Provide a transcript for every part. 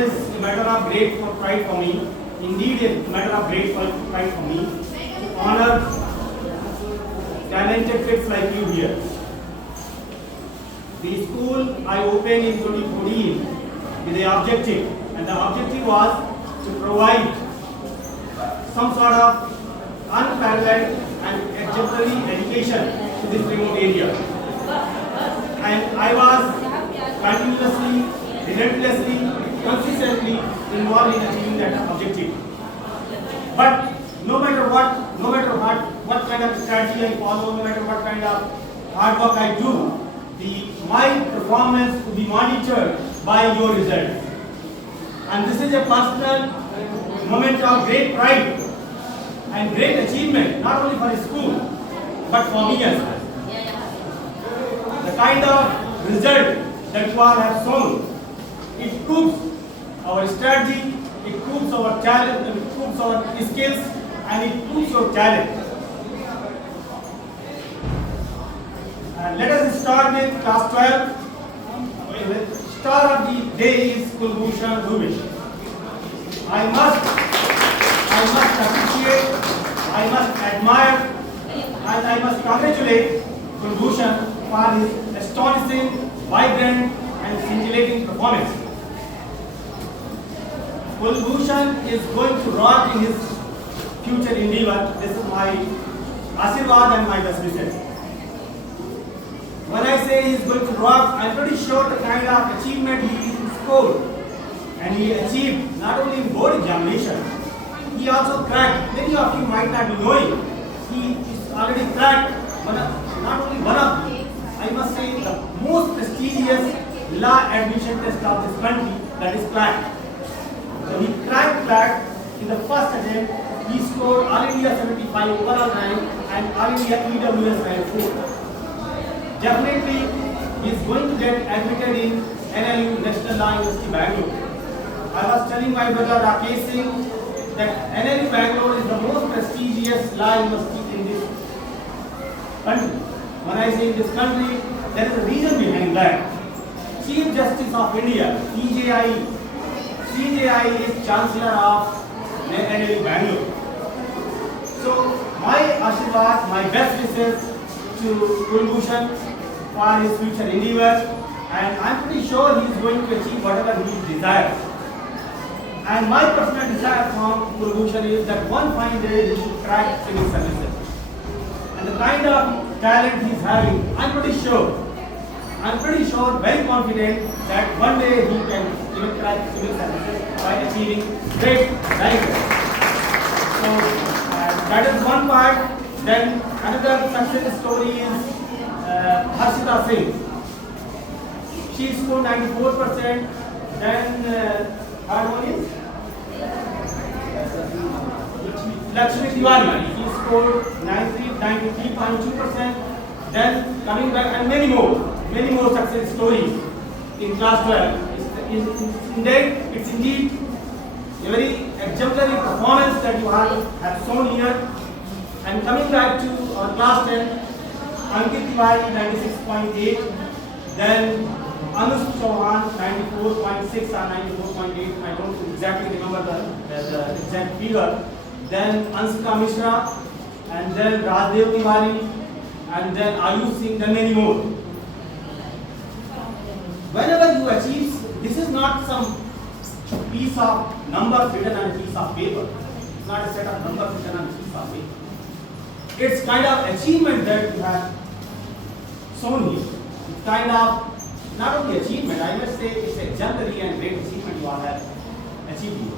is a matter of great pride for me, indeed a matter of great pride for me, to honor talented kids like you here. The school I opened in 2014 with an objective, and the objective was to provide some sort of unparalleled and exemplary education to this remote area. And I was continuously, relentlessly, consistently involved in achieving that objective. But no matter what kind of strategy I follow, no matter what kind of hard work I do, my performance will be monitored by your results. And this is a personal moment of great pride and great achievement, not only for the school, but for me as well. The kind of result that you all have shown, it proves our strategy, it proves our talent, it proves our skills, and it proves your talent. Let us start with class 12. The star of the day is Kulbhushan Rubish. I must appreciate, I must admire, and I must congratulate Kulbhushan for his astonishing, vibrant, and scintillating performance. Kulbhushan is going to rock in his future endeavor. This is my Ashirwad and my best wishes. When I say he is going to rock, I am pretty sure the kind of achievement he scored, and he achieved not only in board examination, he also cracked, many of you might not be knowing, he is already cracked not only one of, I must say, the most prestigious law admission test of this country, that is CLAT. So he cracked CLAT in the first attempt. He scored All India 75 overall rank and All India EWS rank 4. Definitely, he is going to get admitted in NLU, National Law University, Bangalore. I was telling my brother Rakesh Singh that NLU Bangalore is the most prestigious law university in this country. When I say in this country, there is a reason behind that. Chief Justice of India, CJI is Chancellor of NLU Bangalore. So my Ashirwad, my best wishes to Kulbhushan for his future endeavor, and I am pretty sure he is going to achieve whatever he desires. And my personal desire from Kulbhushan is that one fine day he should crack civil services. And the kind of talent he is having, I am pretty sure, very confident that one day he can even crack civil services by achieving great rank. So that is one part. Then another success story is Harshita Singh. She scored 94%. Then third one is Lakshmi Tiwari. She scored 93.2%. Then coming back, and many more success stories in class 12. It's indeed a very exemplary performance that you have shown here. And coming back to our class 10, Ankit Tiwari 96.8, then Anush Chauhan 94.6 or 94.8, I don't exactly remember the exact figure. Then Anshika Mishra, and then Rajdev Tiwari, and then Ayush Singh, then many more. Whenever you achieve, this is not some piece of numbers written on a piece of paper. It's not a set of numbers written on a piece of paper. It's kind of achievement that you have shown here. It's kind of not only achievement, I must say it's exemplary and great achievement you all have achieved here.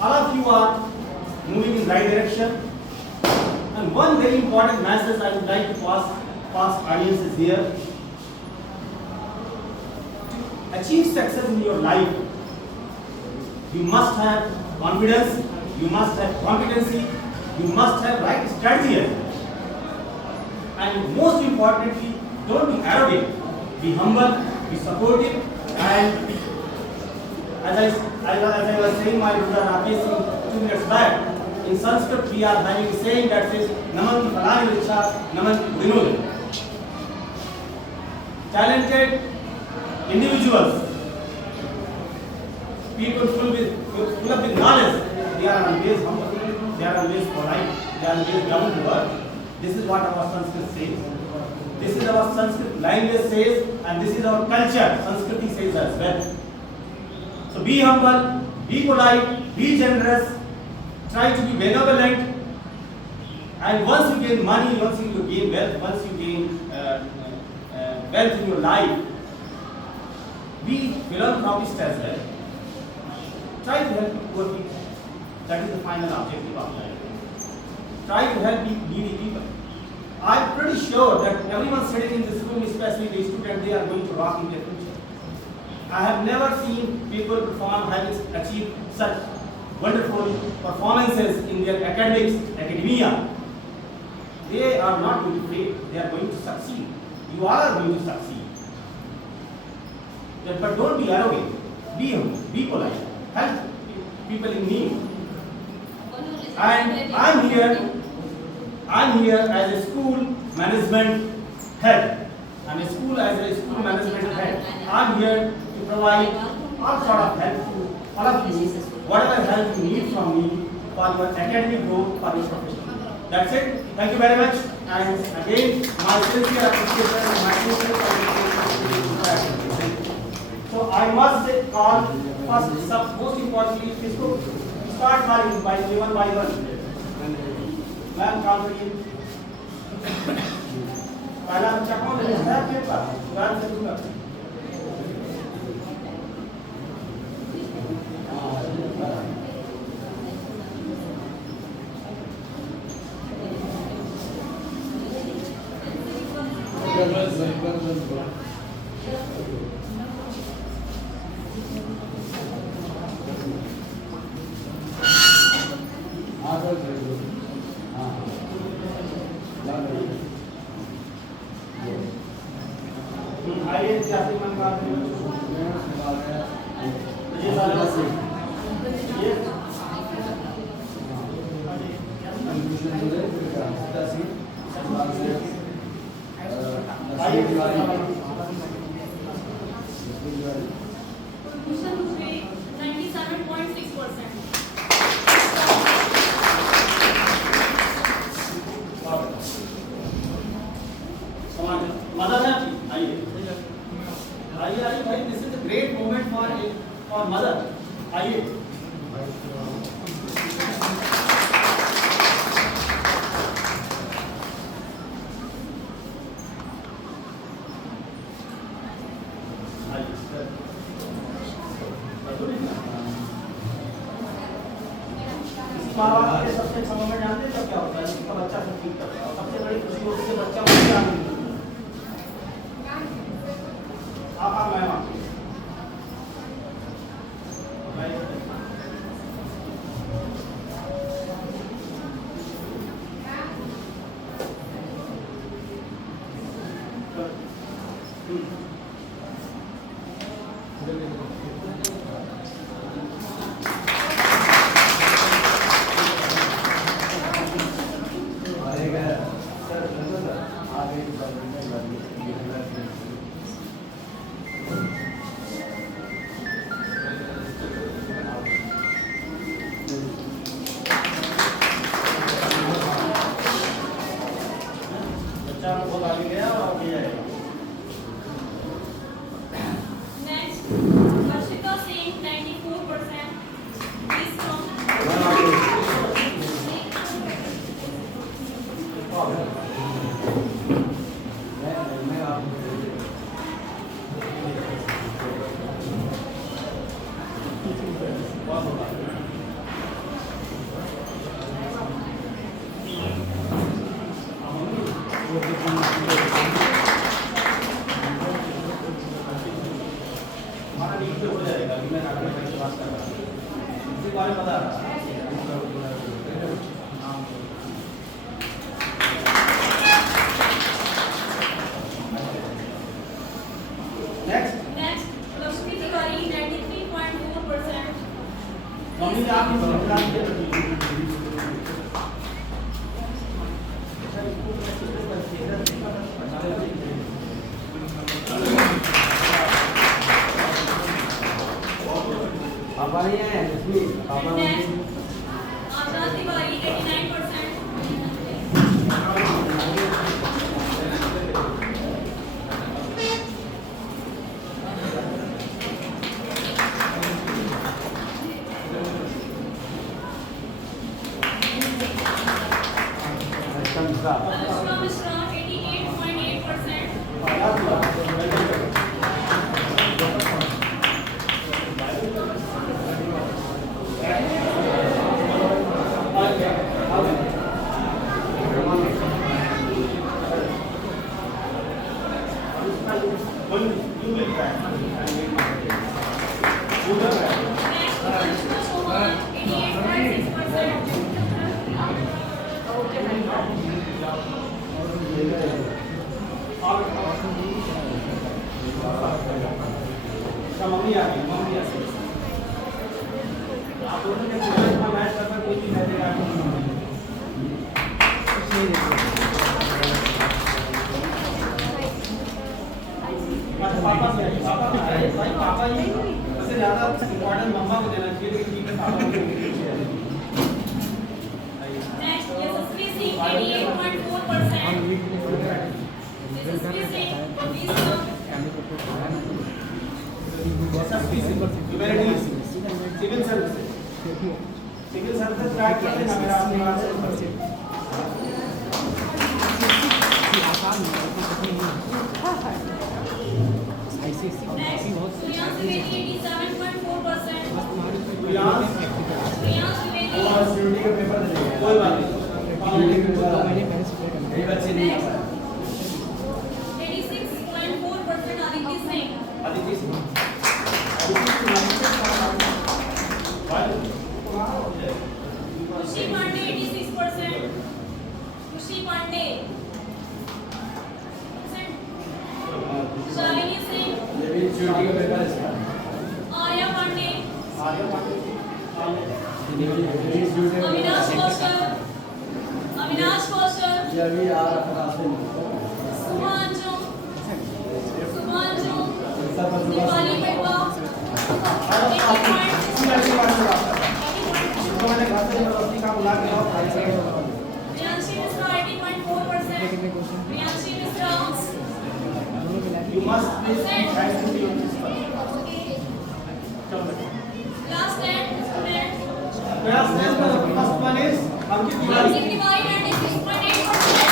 All of you are moving in the right direction. And one very important message I would like to pass audiences here. To achieve success in your life, you must have confidence, you must have competency, you must have right strategy as well. And most importantly, don't be arrogant, be humble, be supportive, and as I was saying my brother Rakesh 2 minutes back, in Sanskrit we are having a saying that says Naman Phalani Richa, Naman Vinod. Talented individuals people full of with knowledge, they are always humble, they are always polite, they are always down to earth. This is what our Sanskrit says. This is our Sanskrit language says, and this is our culture. Sanskriti says as well. So be humble, be polite, be generous, try to be benevolent. And once you gain money, once you gain wealth, once you gain wealth in your life, be philanthropist as well. Try to help poor people. That is the final objective of life. Try to help needy people. I'm pretty sure that everyone sitting in this room, especially the students, they are going to rock in their future. I have never seen people perform, having achieved such wonderful performances in their academia. They are not going to fail, they are going to succeed. You all are going to succeed. But don't be arrogant, be humble, be polite, help people in need. And I'm here as a school management head. I'm a school management head. I'm here to provide all sort of help to all of you, whatever help you need from me for your academic growth, for your profession. That's it. Thank you very much. And again, my sincere appreciation and my sincere appreciation. So I must call first, most importantly, start calling by one by one. Ma'am, call for you. पहला बच्चा कौन है? है आपके पास? ध्यान से सुनना. माँ बाप के सबसे अच्छा मोमेंट जानते हैं तब क्या होता है? उसका बच्चा सब ठीक करता है. सबसे बड़ी खुशी होती है बच्चा मुझे जानते हैं. आप मैम आप Azad Tiwari 89%. Anushka Mishra 88.8%. Next, Anushka Chauhan 88.6%. Mummy आ गई मम्मी आ गई आप दोनों के बीच में मैच करना कोई नहीं रहेगा पापा से पापा भाई पापा ही सबसे ज्यादा इम्पोर्टेंट मम्मा को देना चाहिए लेकिन ठीक है पापा को Next, Yashasvi Singh 88.4%. Yashasvi Singh, please come. Humanities civil services track करते हैं मेरा अपने आप से Next, Priyansh Trivedi 87.4%. Priyansh Priyansh Trivedi. और सिक्योरिटी का पेपर दे देंगे कोई बात नहीं मेरे बच्चे नहीं आ पाए 86.4% Aditi Singh. Aditi Singh Khushi Pandey 86%. Khushi Pandey. Shalini Singh. ये भी सिक्योरिटी का पेपर है इसका Arya Pandey. आगे Avinash Kaushal. Avinash Kaushal. ये अभी आ रहा है Subhanju. Subhanju. Dipali Peppa. 80.6%. मैंने घर से जबरदस्ती का बुला के लाओ भाई से Priyanshi Mishra 80.4%. Priyanshi Mishra. You must please be trying to be on this one. Last 10 students. Class 10 the first one is Ankit Tiwari. Ankit Tiwari 96.8%.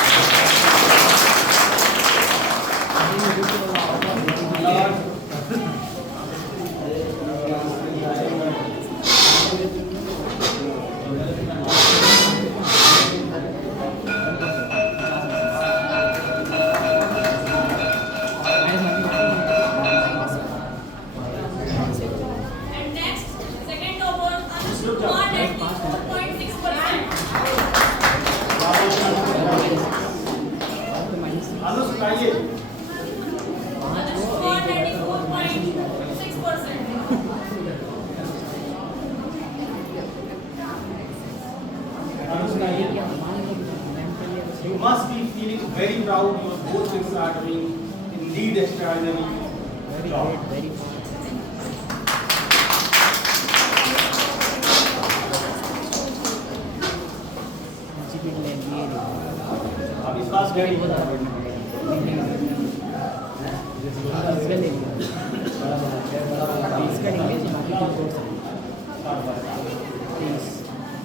And next, second topper, Anush Kumar 94.6%. आलो सुनाइए Anush Kumar 94.6%. आलो सुनाइए You must be feeling very proud your both things are doing indeed extraordinary job. अब इस बात गई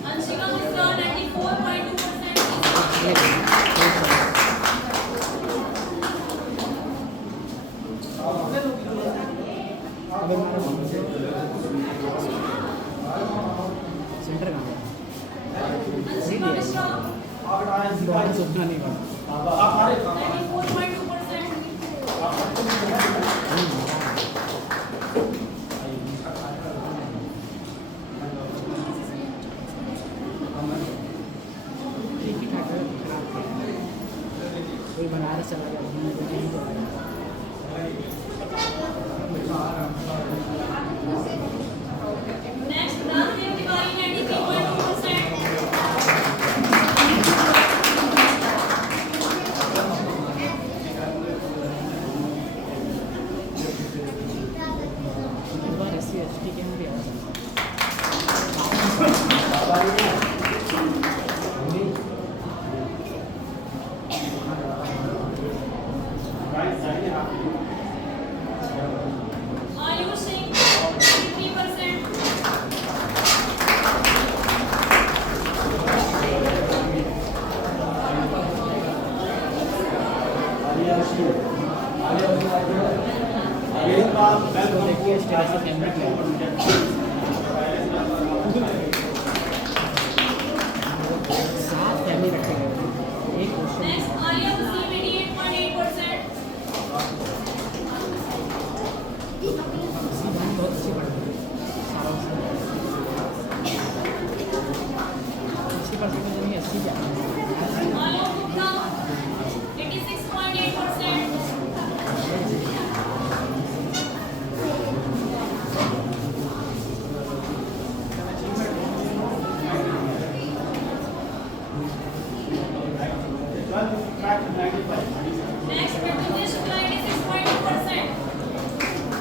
Anshika Mishra 94.2%. Centre कहाँ Anshika Mishra आप आए है सुनना नहीं पड़ा आप आ रहे 94.2%. ठीक ही ठाक है कोई बनारस चला गया घूमने को नहीं तो Next, Ramdev Tiwari 93.2%. इसका वेलकम देखिए इस तरह से कैमरा क्या सात फैमिली रखे गए हैं। एक क्वेश्चन Next, Alia received 88.8%. इसी बात बहुत अच्छी पढ़ रही है सारा उसकी परसेंटेज नहीं 80 क्या Alok Gupta, 86.8%. Next, Mrityunjay Shukla, 86.2%.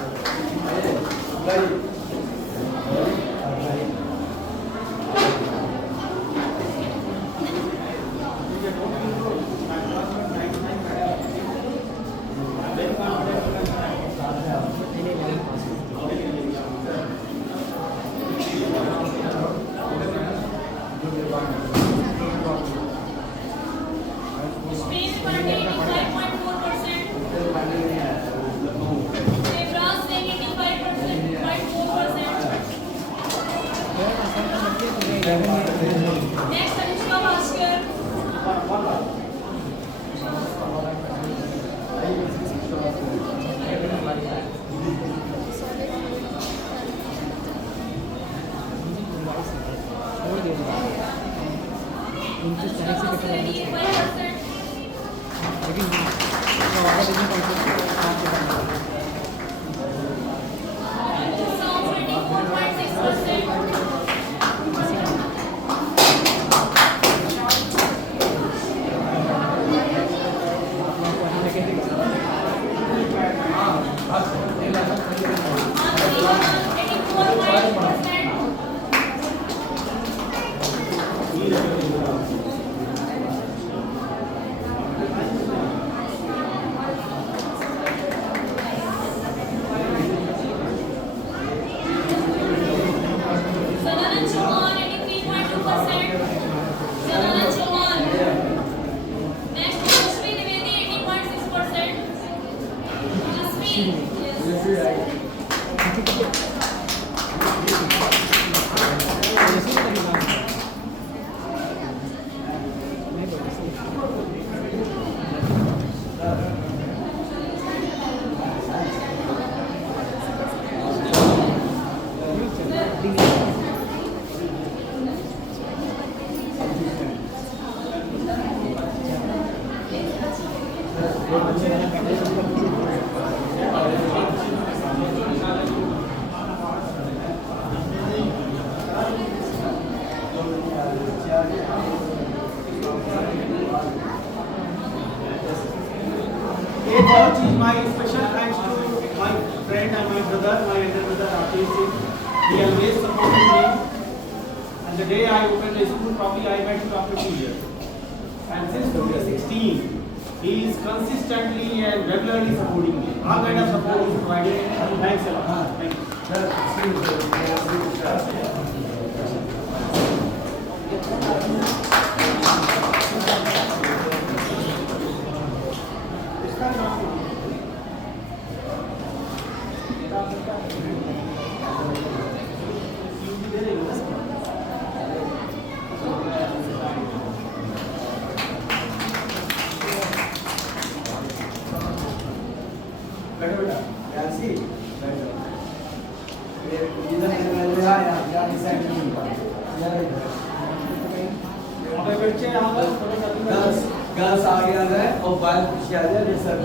Pushpin Pandey, 85.4%. Devraj Singh, 85.4%. Next, Anushka Bhaskar. छोड़ दिया उनकी तरह से पेपर होना चाहिए 85%. लेकिन हाँ तो ऑर्डर देने का Sound 24.6%. Mansi, 84.8%. Sadanand Chauhan, 83.2%. Sadanand Chauhan. Next, Yashvi Dwivedi, 80.6%. Yashvi, yes. नहीं बोल एक और चीज my special thanks to my friend and my brother, my elder brother Rakesh Singh. He always supported me. And the day I opened the school, probably I met him after 2 years. And since 2016, he is consistently and regularly supporting me. All kind of support is provided. Thanks a lot. Thank you. इसका नाम बैठो बेटा यासी बैठो ये इधर यार इस side में अबे बच्चे यहाँ पर गर्ल्स आगे आ जाए और बाल पीछे आ जाए ये सब